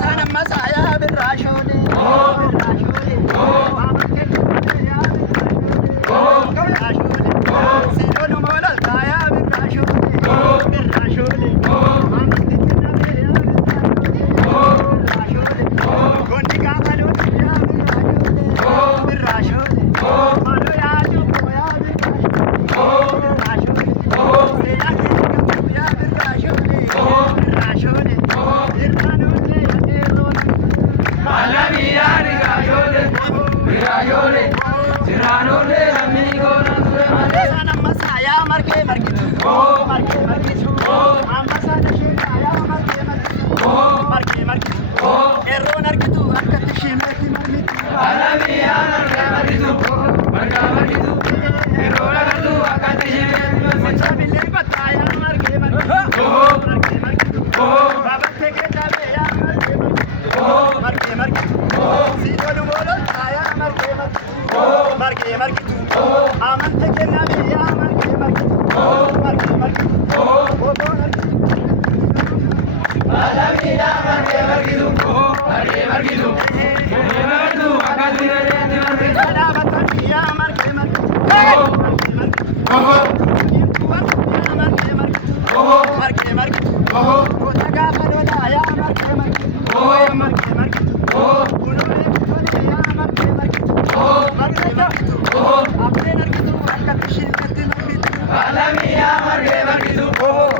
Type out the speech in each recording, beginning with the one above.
Sana masaya birrashone Erroon argitu akkatti shimeetti marmitu. Alamiyaa marga margitu marga margitu. Erroon argitu akkatti shimeetti marmitu. Sabilee battaayaa margee margitu. Margee margitu. Babattee keessaabee yaa margee margitu. Margee margitu. Siidolu boolotaayaa margee margitu. Margee margitu. Amantee kennaabee yaa margee margitu. Margee margitu. Boboon argitu. Alamiyaa marga margitu marga margitu. Erroon argitu akkatti shimeetti marmitu. Dhaabatanii yaa margee margitu. Margee margitu. Margee margitu. Goota gaafa lolaa yaa margee margitu. Margee margitu. Kunuunee kunuunee yaa margee margitu. Margee margitu. Abbeen argitu akkatti shimeetti marmitu. Alamiyaa marga margitu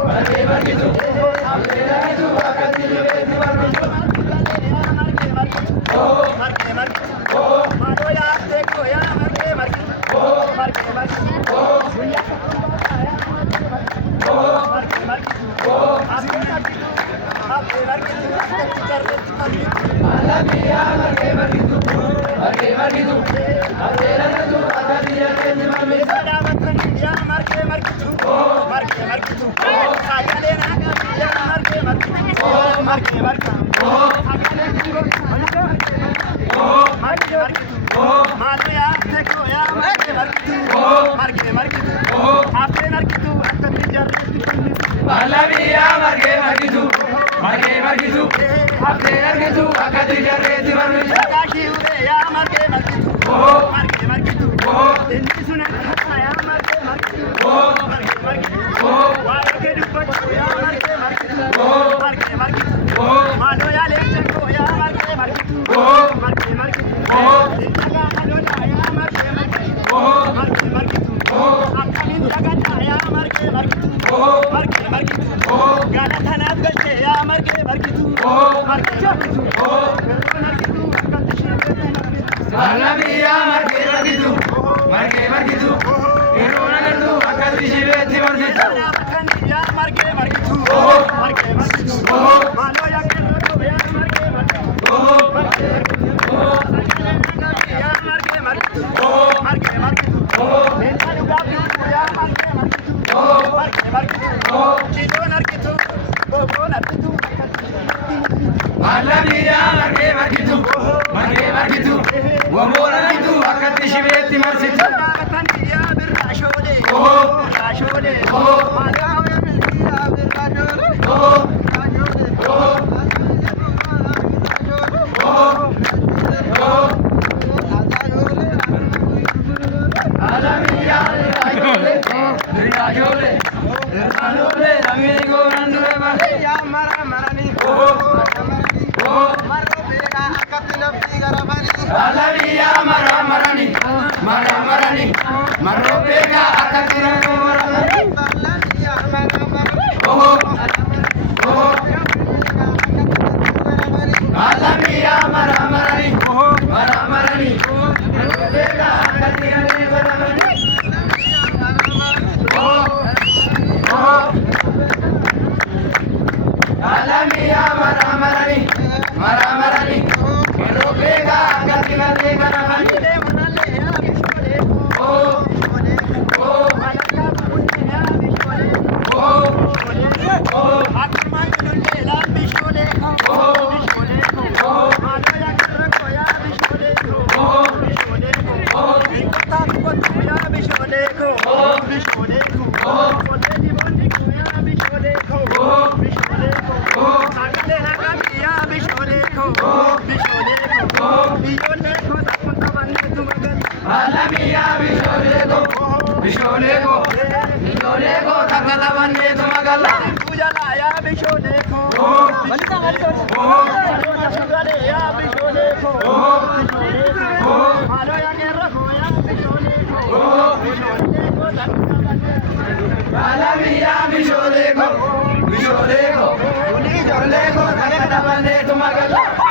marga margitu. Erroon argitu akkatti shimeetti marmitu. Margee margitu. Maaloo yaa teekoo yaa margee margitu. Margee margitu. Guyyaa tokkummaa yaa margee margitu. Margee margitu. Abbeen argitu. Abbeen argitu akkatti jarreetti marmitu. Alamiyaa marga margitu marga margitu. Erroon argitu akkatti shimeetti marmitu. Dhaabatanii yaa margee margitu. Margee margitu. Sagalee nagaa yaa margee margitu. Margee margitu. Sagalee kungoo margee margitu. Margee margitu. Maaloo yaa teekoo yaa margee margitu. Margee margitu. Abbeen argitu akkatti jarreetti marmitu. Alamiyaa marga margitu marga margitu. Erroon argitu akkatti shimeetti marmitu. Kaashii uree yaa margee margitu. Margee margitu. Inni sun akka yaa margee margitu. Margee margitu. Waa ergee dubbachuu yaa margee margitu. Margee margitu. Maaloo yaa leencakoo yaa margee margitu. Margee margitu. Inni gaafa lolaa yaa margee margitu. Margee margitu. Akkamiin dagaddaa yaa margee margitu. Margee margitu. Galata naaf galchee yaa margee margitu. Margee margitu. Erroon argitu akkatti shimeetti marmitu. Alamiyaa marga margitu marga margitu. Erroon argitu akkatti shimeetti marmitu. Dhaabatanii yaa margee margitu. Margee margitu. Maaloo yaa qeerroo yaa margee margitu. Margee margitu. Sagalee nagaa yaa margee margitu. Margee margitu. Meeshaa dhugaa biiftuu yaa margee margitu. Margee margitu. Jiidhoon argitu. Boboon argitu akkatti shimeetti marmitu. Alamiyaa marga margitu marga margitu. Boboon argitu akkatti shimeetti marmitu. Dhaabatanii yaa birraa shoolee. Birraa shoolee. Maaloo yaa milkii yaa birraa shoolee. Alamiyaa birraajoolee birraajoolee namni goonaan dura bahe. Yaa mara maranii. Maroo beekaa akkatti naftii garafanii. Alamiyaa mara marani mara marani. Maroo beekaa akkatti nama marani. Yaa mara maranii. Alamiyaa mara marani mara marani. Maroo beekaa akkatti nama marani. Alamiyaa mara marani mara marani. Maroo beekaa akkatti nama marani. Deemunalee yaa bishoolee. Malakkaa bunnee yaa bishoolee. Akkuma ijoollee laa bishoolee. Bishoolee. Maaloo yaa qeerroo yaa bishoolee. Bishoolee. Biqiltaa biqiltuu yaa bishoolee. Bishoolee. Qotee diboonni yaa bishoolee. Bishoolee. Sagalee nagaa yaa bishoolee. Bishoolee. Ijoollee goota kun taphanneetu magaalaa. Alamiyaa bishoolee koo takka taphanneetu magaalaa. Jalaa yaa bishoolee koo. Sagalee yaa bishoolee koo. Maaloo yaa qeerroo yaa bishoolee koo. Alamiyaa bishoolee koo takka taphanneetu magaalaa.